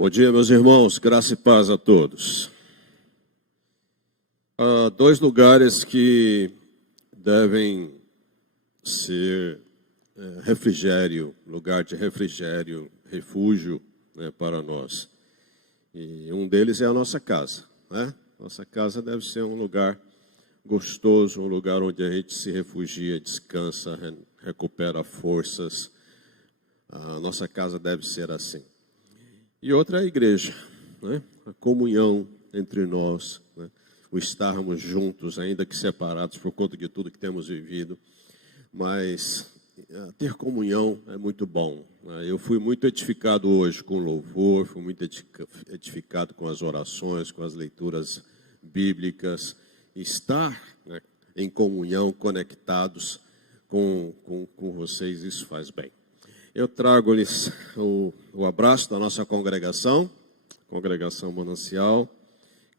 Bom dia, meus irmãos, graça e paz a todos. Há dois lugares que devem ser refrigério, lugar de refrigério, refúgio, para nós. E um deles é a nossa casa, né? Nossa casa deve ser um lugar gostoso, um lugar onde a gente se refugia, descansa, recupera forças. A nossa casa deve ser assim. E outra é a igreja, né? A comunhão entre nós, né? O estarmos juntos, ainda que separados por conta de tudo que temos vivido, mas ter comunhão é muito bom, né? Eu fui muito edificado hoje com o louvor, fui muito edificado com as orações, com as leituras bíblicas. Estar, né, em comunhão, conectados com vocês, isso faz bem. Eu trago-lhes o abraço da nossa congregação Manancial,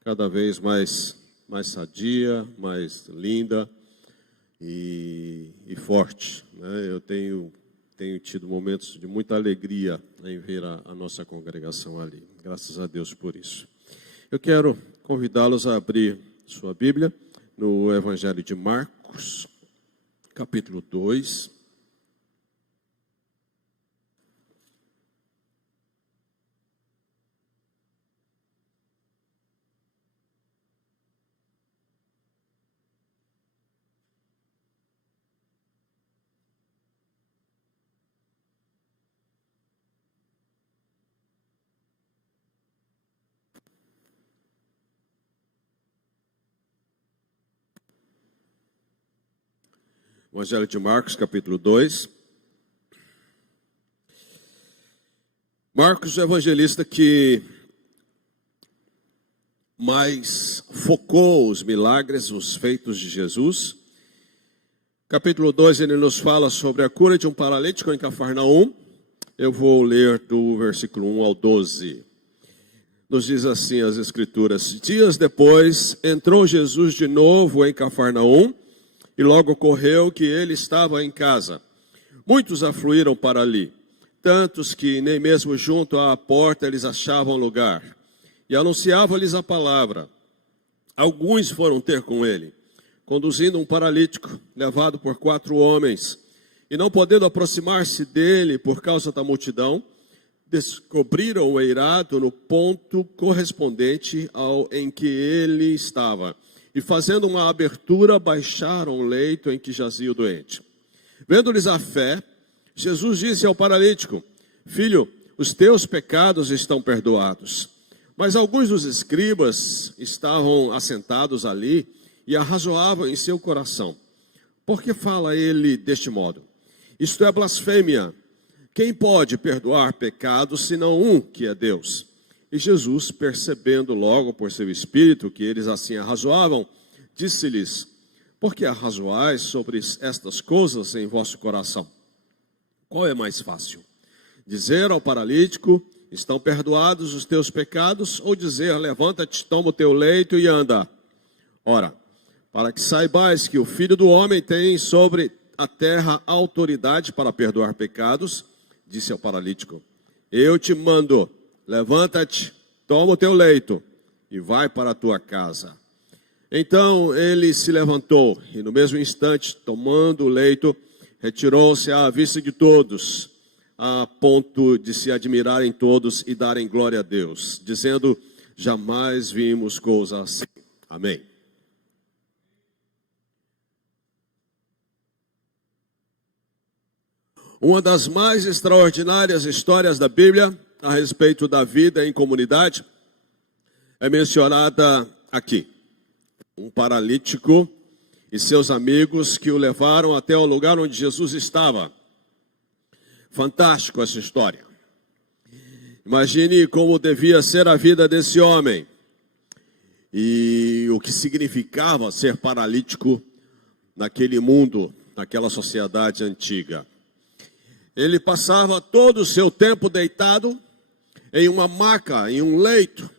cada vez mais sadia, mais linda e forte, né? Eu tenho tido momentos de muita alegria em ver a nossa congregação ali. Graças a Deus por isso. Eu quero convidá-los a abrir sua Bíblia no Evangelho de Marcos, capítulo 2. Evangelho de Marcos, capítulo 2. Marcos, o evangelista que mais focou os milagres, os feitos de Jesus. Capítulo 2, ele nos fala sobre a cura de um paralítico em Cafarnaum. Eu vou ler do versículo 1 ao 12. Nos diz assim as Escrituras: Dias depois, entrou Jesus de novo em Cafarnaum, e logo ocorreu que ele estava em casa. Muitos afluíram para ali, tantos que nem mesmo junto à porta eles achavam lugar. E anunciavam-lhes a palavra. Alguns foram ter com ele, conduzindo um paralítico, levado por 4 homens. E não podendo aproximar-se dele por causa da multidão, descobriram o eirado no ponto correspondente ao em que ele estava. E fazendo uma abertura, baixaram o leito em que jazia o doente. Vendo-lhes a fé, Jesus disse ao paralítico: Filho, os teus pecados estão perdoados. Mas alguns dos escribas estavam assentados ali e arrazoavam em seu coração: Por que fala ele deste modo? Isto é blasfêmia. Quem pode perdoar pecados senão um, que é Deus? E Jesus, percebendo logo por seu espírito que eles assim arrazoavam, disse-lhes: Por que arrazoais sobre estas coisas em vosso coração? Qual é mais fácil? Dizer ao paralítico: Estão perdoados os teus pecados? Ou dizer: Levanta-te, toma o teu leito e anda? Ora, para que saibais que o Filho do Homem tem sobre a terra autoridade para perdoar pecados, disse ao paralítico: Eu te mando, levanta-te, toma o teu leito e vai para a tua casa. Então ele se levantou e no mesmo instante, tomando o leito, retirou-se à vista de todos, a ponto de se admirarem todos e darem glória a Deus, dizendo: Jamais vimos coisa assim. Amém. Uma das mais extraordinárias histórias da Bíblia a respeito da vida em comunidade é mencionada aqui. Um paralítico e seus amigos que o levaram até o lugar onde Jesus estava. Fantástico essa história. Imagine como devia ser a vida desse homem e o que significava ser paralítico naquele mundo, naquela sociedade antiga. Ele passava todo o seu tempo deitado em uma maca, em um leito,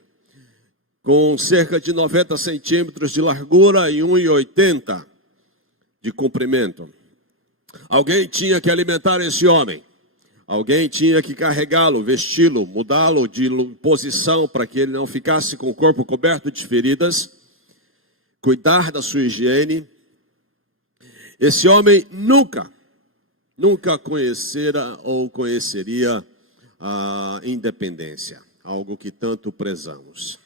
com cerca de 90 centímetros de largura e 1,80 de comprimento. Alguém tinha que alimentar esse homem. Alguém tinha que carregá-lo, vesti-lo, mudá-lo de posição para que ele não ficasse com o corpo coberto de feridas, cuidar da sua higiene. Esse homem nunca conhecera ou conheceria a independência, algo que tanto prezamos.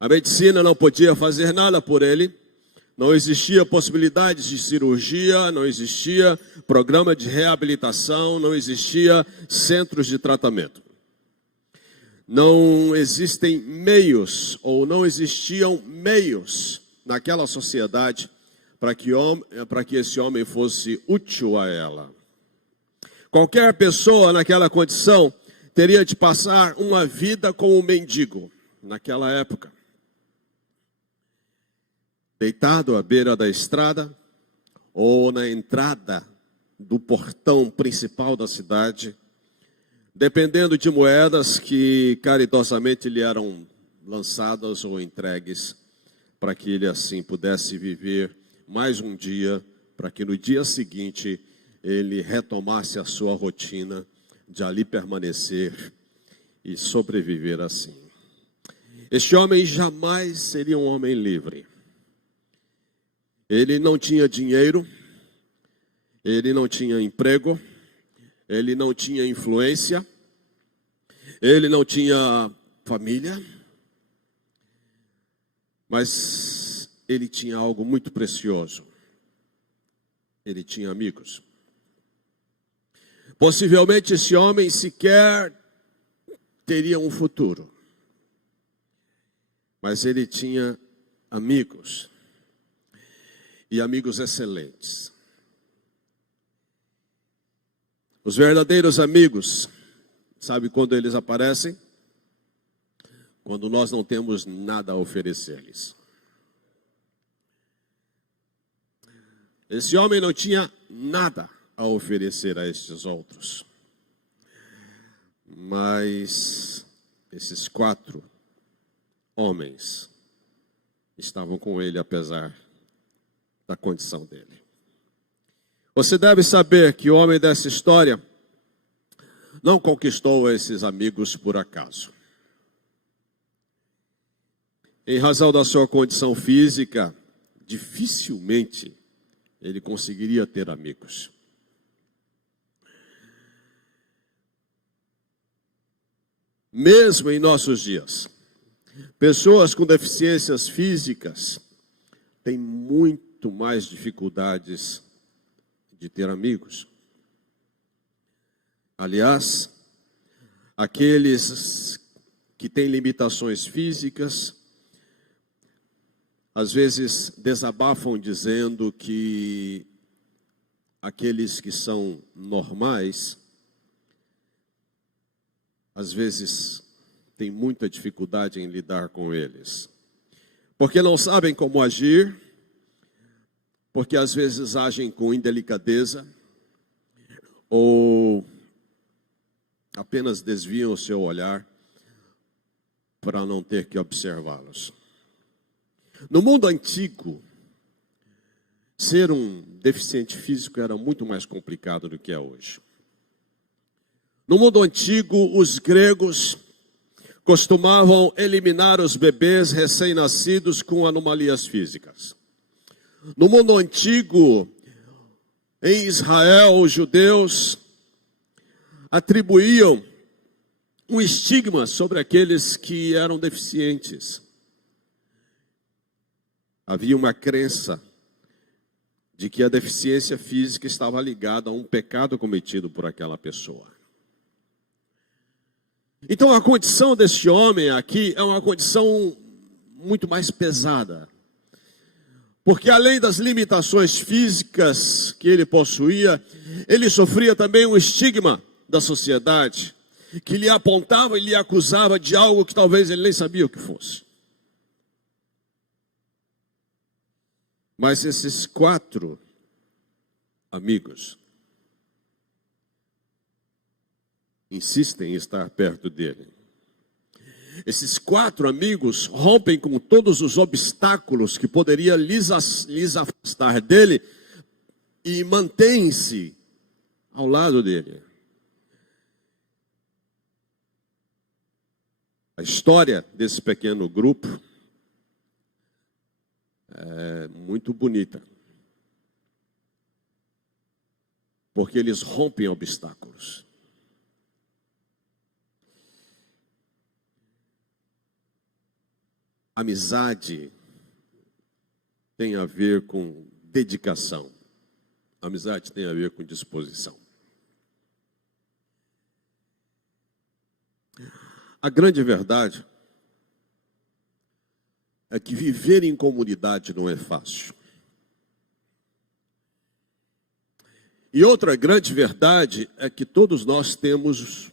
A medicina não podia fazer nada por ele, não existia possibilidades de cirurgia, não existia programa de reabilitação, não existia centros de tratamento. Não existem meios, ou não existiam meios naquela sociedade para que esse homem fosse útil a ela. Qualquer pessoa naquela condição teria de passar uma vida como um mendigo naquela época. Deitado à beira da estrada ou na entrada do portão principal da cidade, dependendo de moedas que caridosamente lhe eram lançadas ou entregues, para que ele assim pudesse viver mais um dia, para que no dia seguinte ele retomasse a sua rotina de ali permanecer e sobreviver assim. Este homem jamais seria um homem livre. Ele não tinha dinheiro, ele não tinha emprego, ele não tinha influência, ele não tinha família, mas ele tinha algo muito precioso. Ele tinha amigos. Possivelmente esse homem sequer teria um futuro, mas ele tinha amigos. E amigos excelentes. Os verdadeiros amigos, sabe quando eles aparecem? Quando nós não temos nada a oferecer-lhes. Esse homem não tinha nada a oferecer a estes outros. Mas esses 4 homens estavam com ele apesar da condição dele. Você deve saber que o homem dessa história não conquistou esses amigos por acaso. Em razão da sua condição física, dificilmente ele conseguiria ter amigos. Mesmo em nossos dias, pessoas com deficiências físicas têm muito mais dificuldades de ter amigos. Aliás, aqueles que têm limitações físicas, às vezes desabafam dizendo que aqueles que são normais, às vezes têm muita dificuldade em lidar com eles, porque não sabem como agir, porque às vezes agem com indelicadeza ou apenas desviam o seu olhar para não ter que observá-los. No mundo antigo, ser um deficiente físico era muito mais complicado do que é hoje. No mundo antigo, os gregos costumavam eliminar os bebês recém-nascidos com anomalias físicas. No mundo antigo, em Israel, os judeus atribuíam um estigma sobre aqueles que eram deficientes. Havia uma crença de que a deficiência física estava ligada a um pecado cometido por aquela pessoa. Então a condição deste homem aqui é uma condição muito mais pesada. Porque além das limitações físicas que ele possuía, ele sofria também um estigma da sociedade, que lhe apontava e lhe acusava de algo que talvez ele nem sabia o que fosse. Mas esses 4 amigos insistem em estar perto dele. Esses 4 amigos rompem com todos os obstáculos que poderiam lhes afastar dele e mantêm-se ao lado dele, A história desse pequeno grupo é muito bonita, porque eles rompem obstáculos. Amizade tem a ver com dedicação. Amizade tem a ver com disposição. A grande verdade é que viver em comunidade não é fácil. E outra grande verdade é que todos nós temos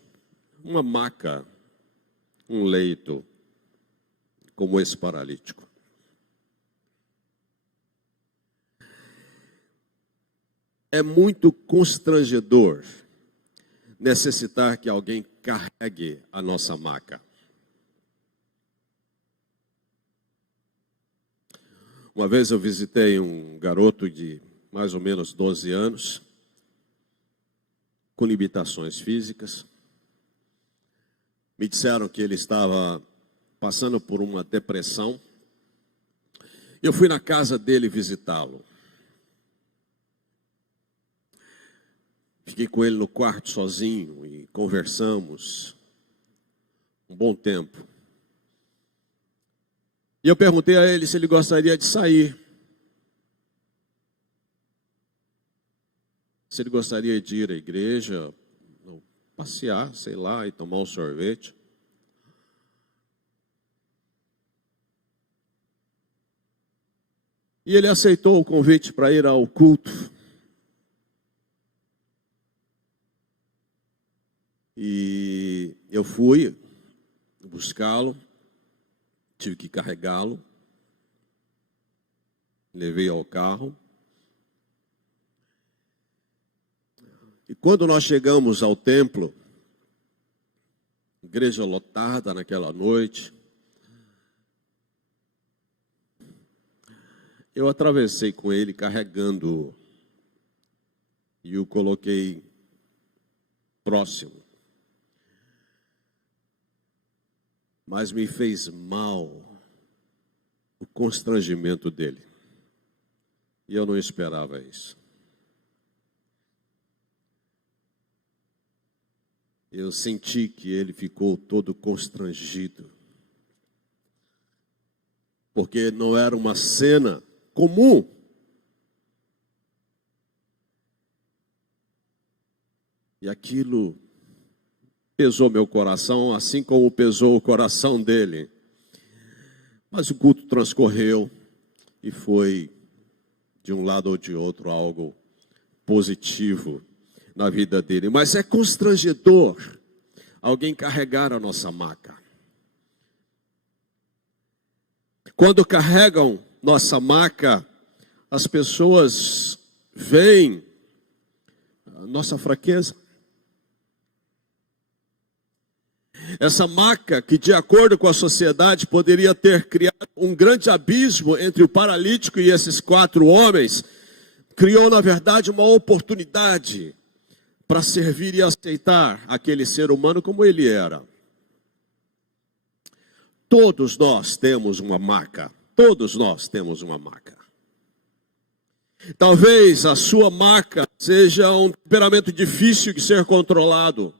uma maca, um leito, como esse paralítico. É muito constrangedor necessitar que alguém carregue a nossa maca. Uma vez eu visitei um garoto de mais ou menos 12 anos, com limitações físicas. Me disseram que ele estava passando por uma depressão. Eu fui na casa dele visitá-lo. Fiquei com ele no quarto sozinho e conversamos um bom tempo. E eu perguntei a ele se ele gostaria de sair. Se ele gostaria de ir à igreja, passear, sei lá, e tomar um sorvete. E ele aceitou o convite para ir ao culto. E eu fui buscá-lo, tive que carregá-lo, levei ao carro. E quando nós chegamos ao templo, igreja lotada naquela noite, eu atravessei com ele carregando-o e o coloquei próximo. Mas me fez mal o constrangimento dele. E eu não esperava isso. Eu senti que ele ficou todo constrangido. Porque não era uma cena comum. E aquilo pesou meu coração, assim como pesou o coração dele. Mas o culto transcorreu e foi, de um lado ou de outro, algo positivo na vida dele. Mas é constrangedor alguém carregar a nossa maca. Quando carregam nossa maca, as pessoas veem a nossa fraqueza. Essa maca, que de acordo com a sociedade poderia ter criado um grande abismo entre o paralítico e esses 4 homens, criou na verdade uma oportunidade para servir e aceitar aquele ser humano como ele era. Todos nós temos uma maca, todos nós temos uma maca. Talvez a sua maca seja um temperamento difícil de ser controlado.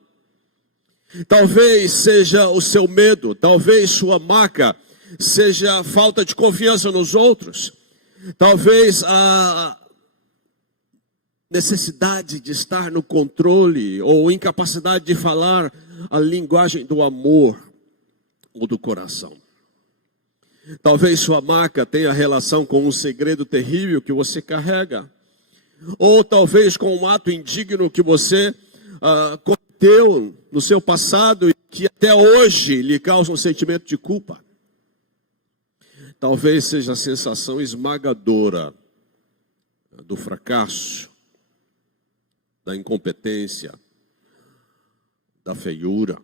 Talvez seja o seu medo, talvez sua maca seja a falta de confiança nos outros. Talvez a necessidade de estar no controle ou incapacidade de falar a linguagem do amor ou do coração. Talvez sua maca tenha relação com um segredo terrível que você carrega. Ou talvez com um ato indigno que você cometeu no seu passado e que até hoje lhe causa um sentimento de culpa. Talvez seja a sensação esmagadora do fracasso, da incompetência, da feiura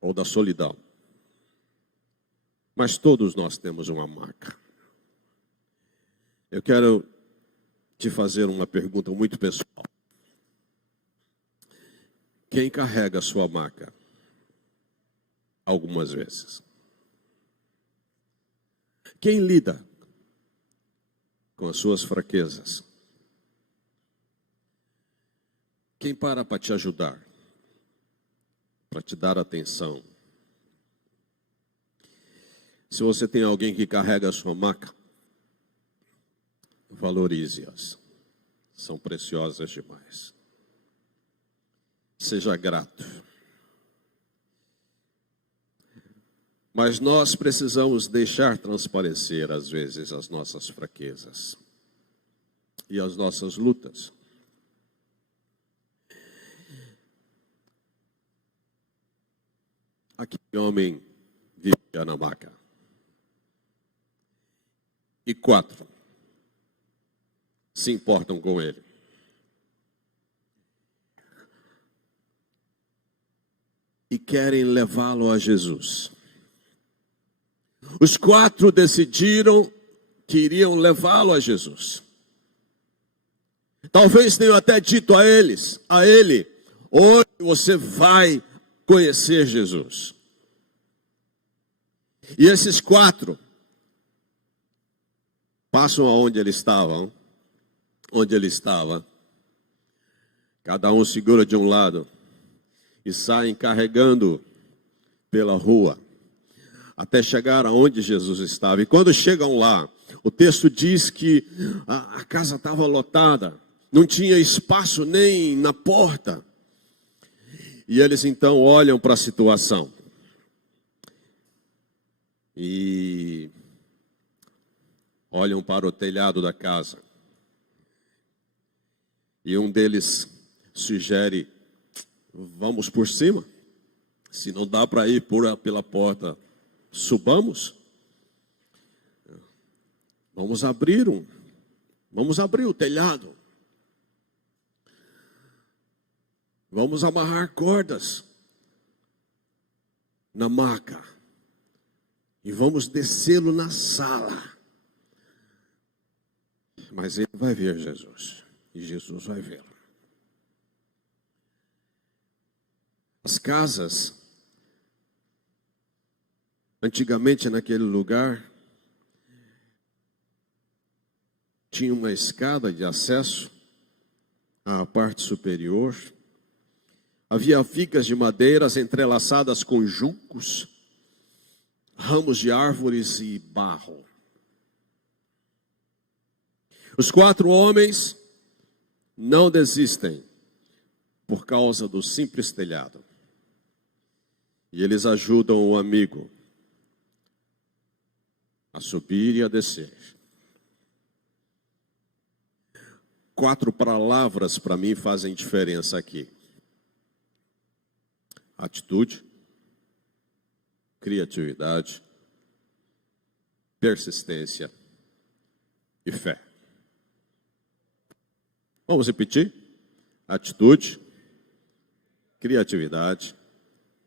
ou da solidão. Mas todos nós temos uma maca. Eu quero te fazer uma pergunta muito pessoal. Quem carrega a sua maca? algumas vezes. Quem lida com as suas fraquezas? Quem para te ajudar? Para te dar atenção? Se você tem alguém que carrega a sua maca, valorize-as. São preciosas demais. Seja grato. Mas nós precisamos deixar transparecer, às vezes, as nossas fraquezas e as nossas lutas. Aquele homem vivia na maca. E 4 se importam com ele. E querem levá-lo a Jesus. Os 4 decidiram que iriam levá-lo a Jesus. Talvez tenham até dito a ele, hoje você vai conhecer Jesus. E esses 4 passam aonde ele estava, cada um segura de um lado e saem carregando pela rua, até chegar aonde Jesus estava. E quando chegam lá, o texto diz que a casa estava lotada, não tinha espaço nem na porta. E eles então olham para a situação. E olham para o telhado da casa. E um deles sugere, vamos por cima. Se não dá para ir pela porta, subamos. Vamos abrir o telhado. Vamos amarrar cordas na maca. E vamos descê-lo na sala. Mas ele vai ver Jesus. E Jesus vai vê-lo. As casas, antigamente naquele lugar, tinha uma escada de acesso à parte superior. Havia vigas de madeiras entrelaçadas com juncos, ramos de árvores e barro. Os 4 homens não desistem por causa do simples telhado. E eles ajudam o amigo a subir e a descer. 4 palavras para mim fazem diferença aqui: atitude, criatividade, persistência e fé. Vamos repetir? Atitude, criatividade,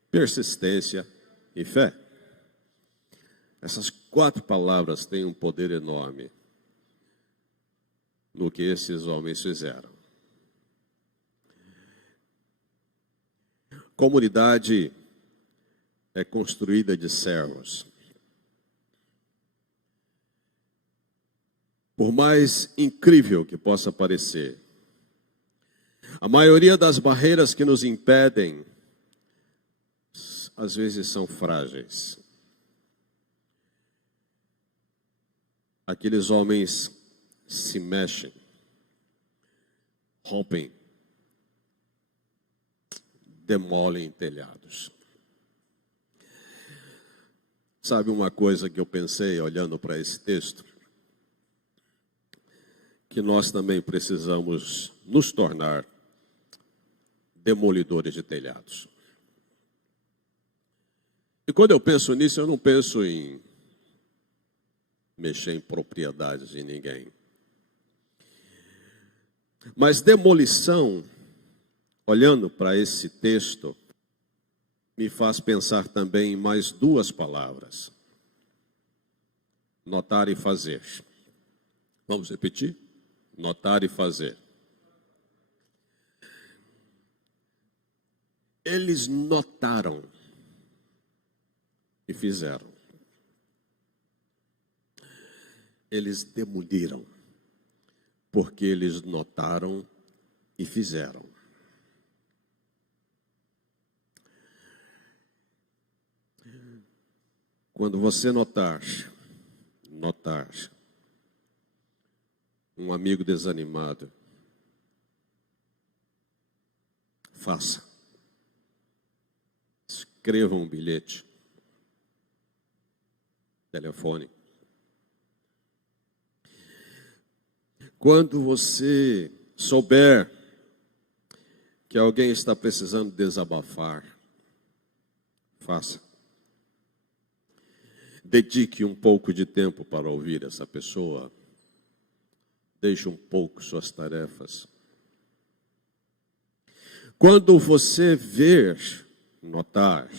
persistência e fé. Essas 4 palavras têm um poder enorme no que esses homens fizeram. Comunidade é construída de servos. Por mais incrível que possa parecer, a maioria das barreiras que nos impedem, às vezes são frágeis. Aqueles homens se mexem, rompem, demolem telhados. Sabe uma coisa que eu pensei olhando para esse texto? Que nós também precisamos nos tornar demolidores de telhados. E quando eu penso nisso, eu não penso em mexer em propriedades de ninguém. Mas demolição, olhando para esse texto, me faz pensar também em mais 2 palavras: notar e fazer. Vamos repetir? Notar e fazer. Eles notaram e fizeram. Eles demoliram, porque eles notaram e fizeram. Quando você notar um amigo desanimado, faça. Escreva um bilhete, telefone. Quando você souber que alguém está precisando desabafar, faça. Dedique um pouco de tempo para ouvir essa pessoa. Deixe um pouco suas tarefas. Quando você ver, notar,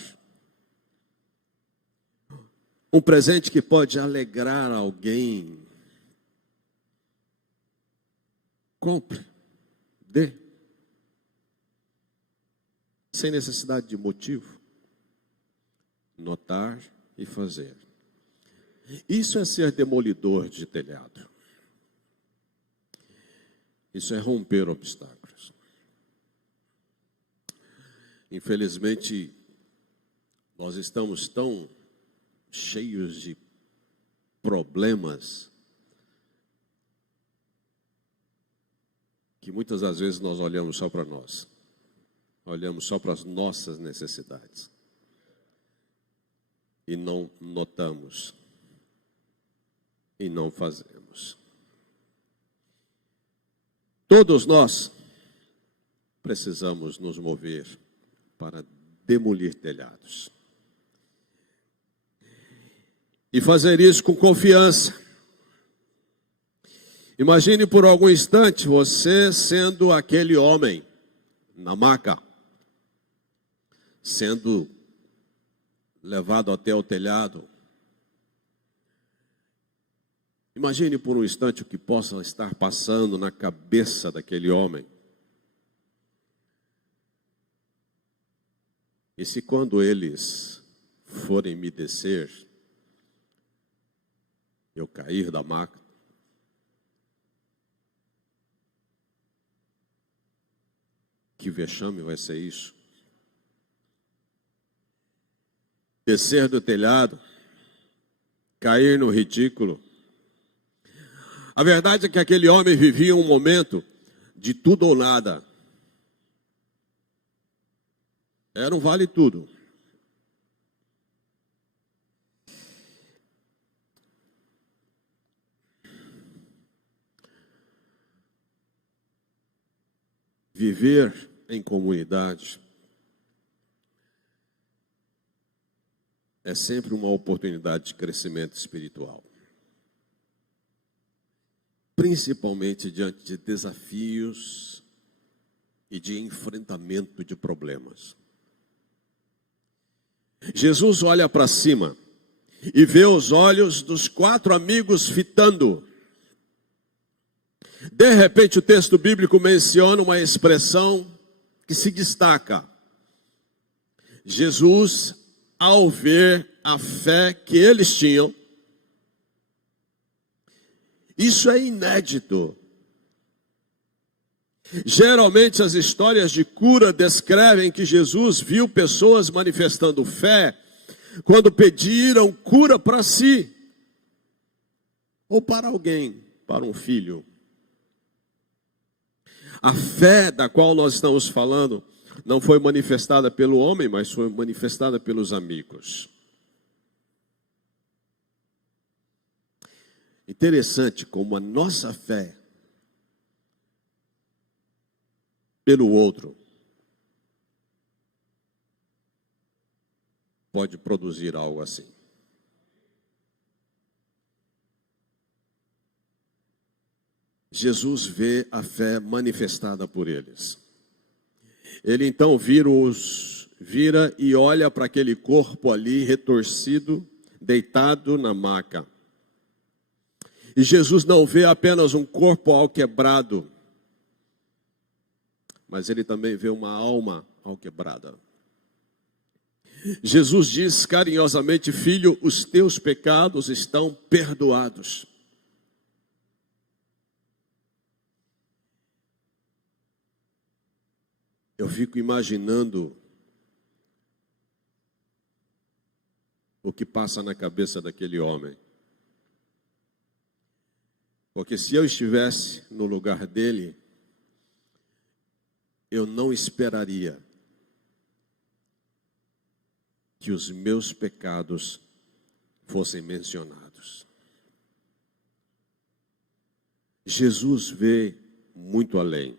um presente que pode alegrar alguém, compre, dê. Sem necessidade de motivo. Notar e fazer. Isso é ser demolidor de telhado. Isso é romper obstáculos. Infelizmente, nós estamos tão cheios de problemas que muitas das vezes nós olhamos só para nós. Olhamos só para as nossas necessidades. E não notamos. E não fazemos. Todos nós precisamos nos mover para demolir telhados. E fazer isso com confiança. Imagine por algum instante você sendo aquele homem na maca, sendo levado até o telhado. Imagine por um instante o que possa estar passando na cabeça daquele homem. E se quando eles forem me descer, eu cair da maca, que vexame vai ser isso? Descer do telhado, cair no ridículo. A verdade é que aquele homem vivia um momento de tudo ou nada. Era um vale tudo. Viver em comunidade é sempre uma oportunidade de crescimento espiritual. Principalmente diante de desafios e de enfrentamento de problemas. Jesus olha para cima e vê os olhos dos 4 amigos fitando. De repente o texto bíblico menciona uma expressão que se destaca. Jesus, ao ver a fé que eles tinham, isso é inédito. Geralmente as histórias de cura descrevem que Jesus viu pessoas manifestando fé quando pediram cura para si ou para alguém, para um filho. A fé da qual nós estamos falando não foi manifestada pelo homem, mas foi manifestada pelos amigos. Interessante como a nossa fé pelo outro pode produzir algo assim. Jesus vê a fé manifestada por eles. Ele então vira e olha para aquele corpo ali retorcido, deitado na maca. E Jesus não vê apenas um corpo alquebrado, mas ele também vê uma alma alquebrada. Jesus diz carinhosamente: filho, os teus pecados estão perdoados. Eu fico imaginando o que passa na cabeça daquele homem. Porque se eu estivesse no lugar dele, eu não esperaria que os meus pecados fossem mencionados. Jesus vê muito além.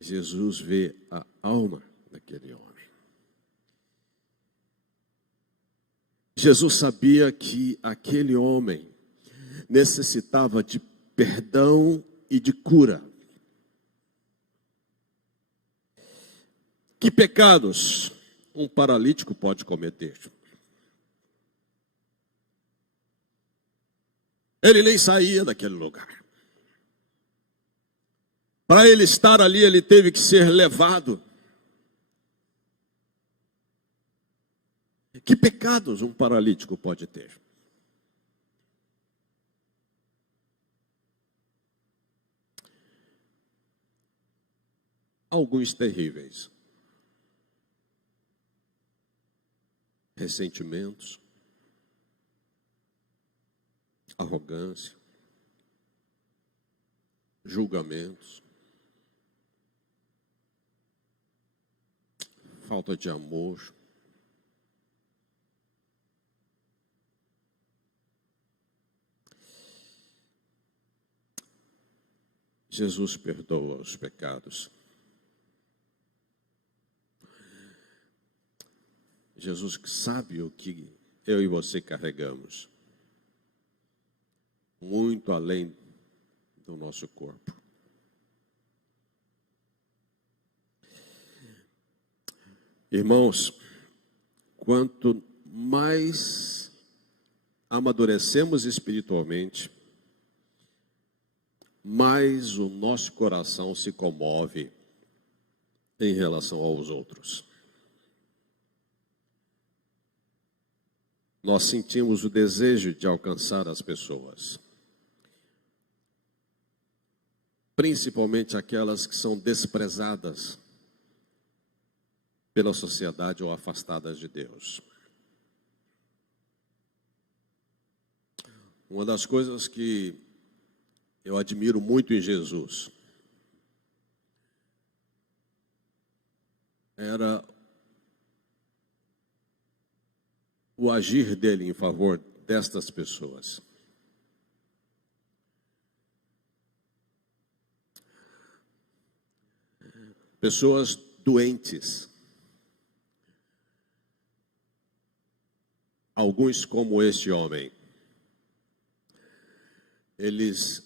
Jesus vê a alma daquele homem. Jesus sabia que aquele homem necessitava de perdão e de cura. Que pecados um paralítico pode cometer? Ele nem saía daquele lugar. Para ele estar ali, ele teve que ser levado. Que pecados um paralítico pode ter? Alguns terríveis. Ressentimentos, arrogância, julgamentos, falta de amor, Jesus perdoa os pecados. Jesus sabe o que eu e você carregamos, muito além do nosso corpo. Irmãos, quanto mais amadurecemos espiritualmente, mais o nosso coração se comove em relação aos outros. Nós sentimos o desejo de alcançar as pessoas, principalmente aquelas que são desprezadas pela sociedade ou afastadas de Deus. Uma das coisas que eu admiro muito em Jesus era o agir dele em favor destas pessoas. Pessoas doentes. Alguns como este homem. Eles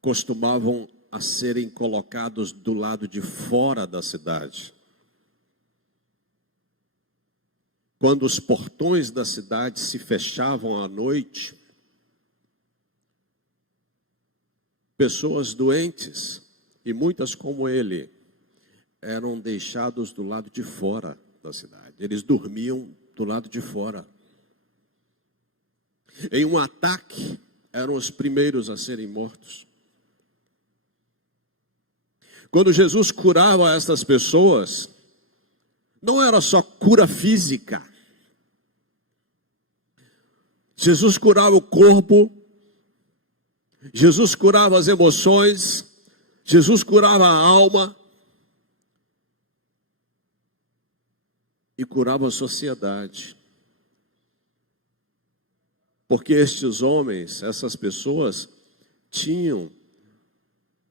costumavam a serem colocados do lado de fora da cidade. Quando os portões da cidade se fechavam à noite, pessoas doentes, e muitas como ele, eram deixados do lado de fora da cidade. Eles dormiam do lado de fora. Em um ataque, eram os primeiros a serem mortos. Quando Jesus curava essas pessoas, não era só cura física. Jesus curava o corpo, Jesus curava as emoções, Jesus curava a alma e curava a sociedade. Porque estes homens, essas pessoas, tinham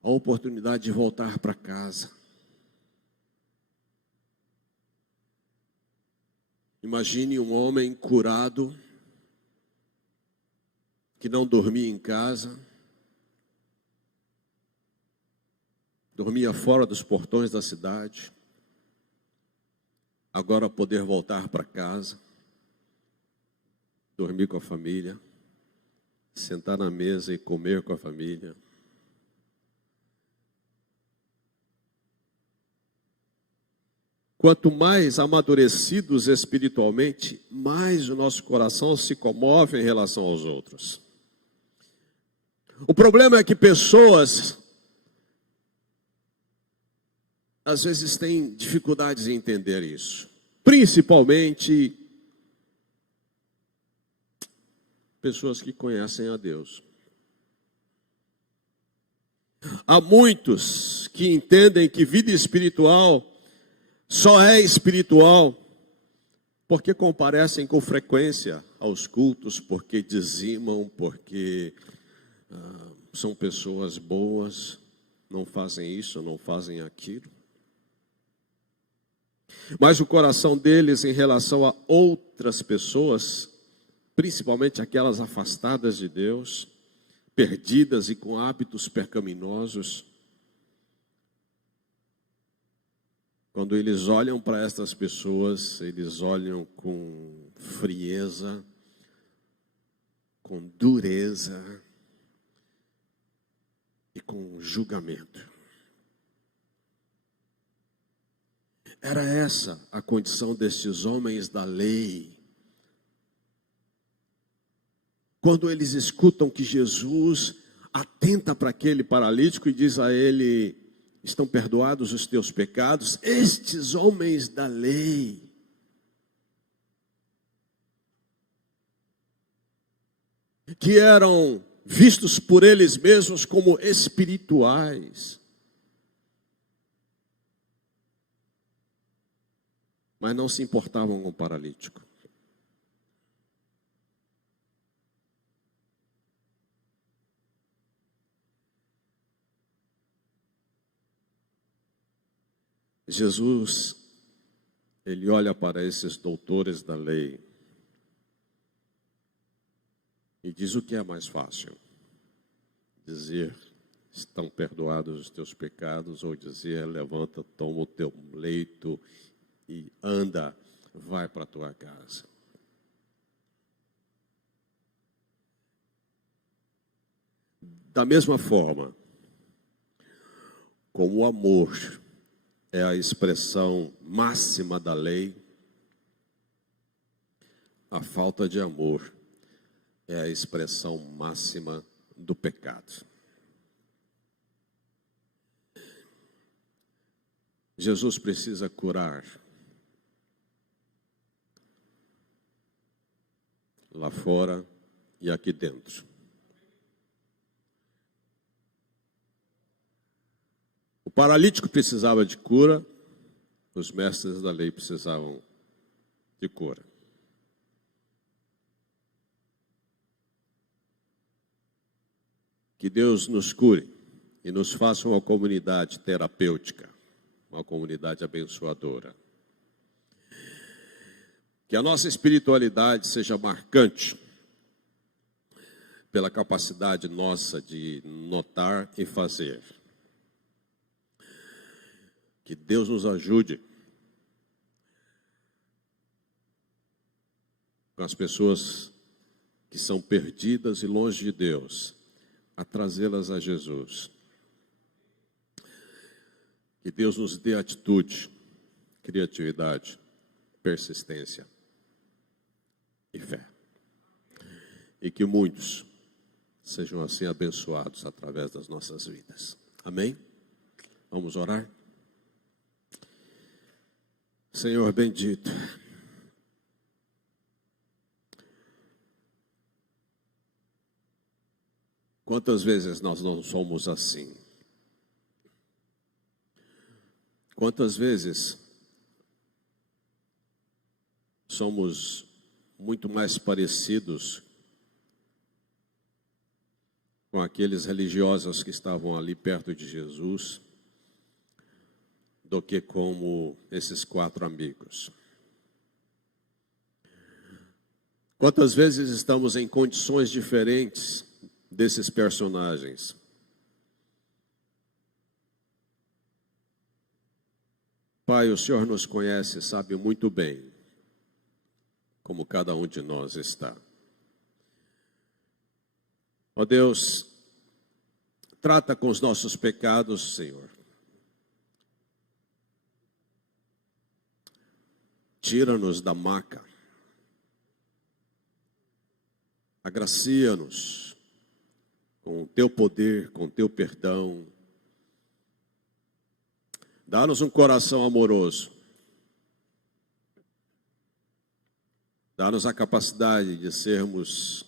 a oportunidade de voltar para casa. Imagine um homem curado, que não dormia em casa, dormia fora dos portões da cidade, agora poder voltar para casa, dormir com a família, sentar na mesa e comer com a família. quanto mais amadurecidos espiritualmente, mais o nosso coração se comove em relação aos outros. O problema é que pessoas, às vezes, têm dificuldades em entender isso. Principalmente pessoas que conhecem a Deus. Há muitos que entendem que vida espiritual só é espiritual porque comparecem com frequência aos cultos, porque dizimam, porque são pessoas boas, não fazem isso, não fazem aquilo. Mas o coração deles em relação a outras pessoas, principalmente aquelas afastadas de Deus, perdidas e com hábitos pecaminosos, quando eles olham para estas pessoas, eles olham com frieza, com dureza e com julgamento. Era essa a condição destes homens da lei. Quando eles escutam que Jesus atenta para aquele paralítico e diz a ele: estão perdoados os teus pecados, estes homens da lei, que eram vistos por eles mesmos como espirituais, mas não se importavam com o paralítico. Jesus, ele olha para esses doutores da lei e diz: o que é mais fácil? Dizer, estão perdoados os teus pecados, ou dizer, levanta, toma o teu leito e anda, vai para a tua casa. Da mesma forma, como o amor é a expressão máxima da lei, a falta de amor é a expressão máxima do pecado. Jesus precisa curar lá fora e aqui dentro. O paralítico precisava de cura, os mestres da lei precisavam de cura. Que Deus nos cure e nos faça uma comunidade terapêutica, uma comunidade abençoadora. Que a nossa espiritualidade seja marcante pela capacidade nossa de notar e fazer. Que Deus nos ajude com as pessoas que são perdidas e longe de Deus, a trazê-las a Jesus. Que Deus nos dê atitude, criatividade, persistência e fé. E que muitos sejam assim abençoados através das nossas vidas. Amém? Vamos orar? Senhor bendito, quantas vezes nós não somos assim? Quantas vezes somos muito mais parecidos com aqueles religiosos que estavam ali perto de Jesus do que como esses 4 amigos. Quantas vezes estamos em condições diferentes desses personagens? Pai, o Senhor nos conhece, sabe muito bem como cada um de nós está. Ó Deus, trata com os nossos pecados, Senhor. tira-nos da maca, agracia-nos com o teu poder, com o teu perdão. Dá-nos um coração amoroso. Dá-nos a capacidade de sermos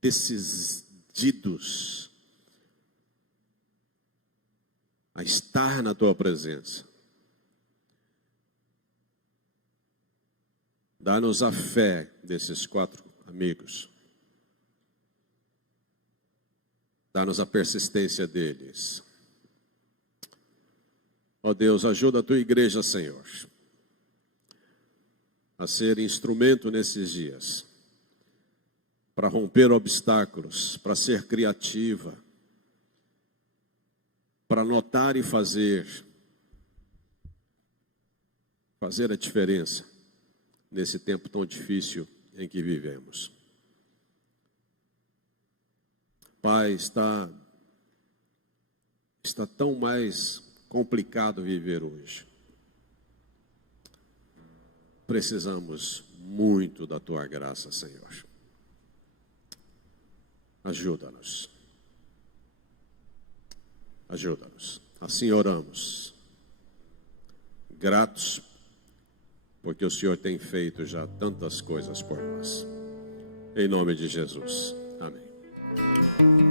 decididos a estar na tua presença. Dá-nos a fé desses 4 amigos. Dá-nos a persistência deles. Ó Deus, ajuda a tua igreja, Senhor, a ser instrumento nesses dias, para romper obstáculos, para ser criativa, para notar e fazer a diferença nesse tempo tão difícil em que vivemos. Pai, está tão mais complicado viver hoje. Precisamos muito da tua graça, Senhor. Ajuda-nos. Ajuda-nos. Assim oramos. Gratos, porque o Senhor tem feito já tantas coisas por nós. Em nome de Jesus. Amém.